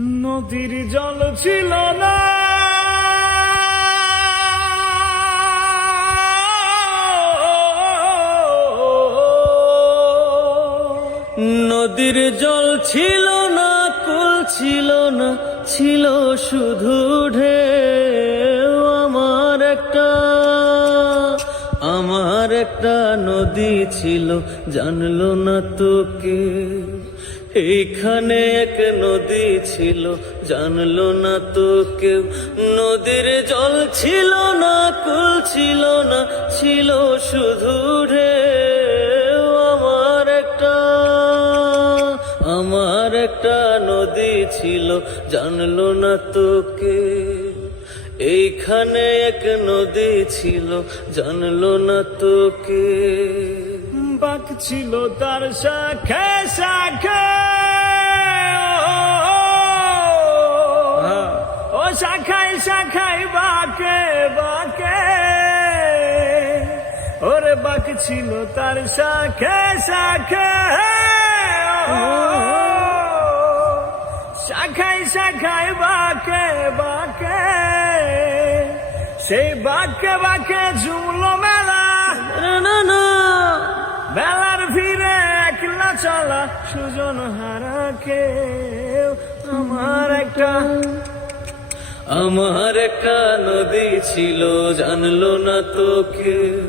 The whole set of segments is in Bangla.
নদীর জল ছিল না, নদীর জল ছিল না, কুল ছিল না, ছিল শুধু ঢেউ। আমার একটা নদী ছিল, জানলো না তো কে। এইখানে এক নদী ছিল, জানলো না তো কেউ। নদীর জল ছিল না, কুল ছিল না, ছিল শুধু ঢেউ। আমার একটা নদী ছিল, জানলো না তো কে। এইখানে এক নদী ছিল, জানলো না তো কে। বাঁক ছিল তার শাখায় শাখায়, ও শাখায় শাখায় বাঁকে বাঁকে। ওরে বাঁক ছিল তার শাখায় শাখায়, শাখায় শাখায় বাঁকে বাঁকে। সেই বাঁকে বাঁকে জুমলো মেলা, মেলার ভিড়ে একলা চলা সুজন হারা কেউ। আমার একটা নদী ছিল, জানলো না তো কেউ।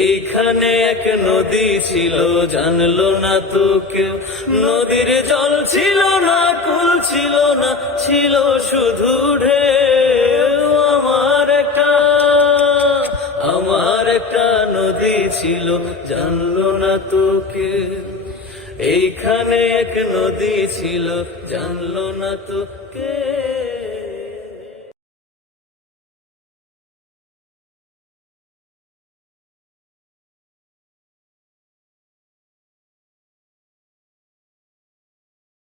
এইখানে এক নদী ছিল, জানলো না তো কেউ। নদীর জল ছিল না, কুল ছিল না, ছিল শুধু ঢেউ। আমার একটা নদী ছিল, জানলো না তো কেউ। এইখানে এক নদী ছিল, জানলো না তো কেউ।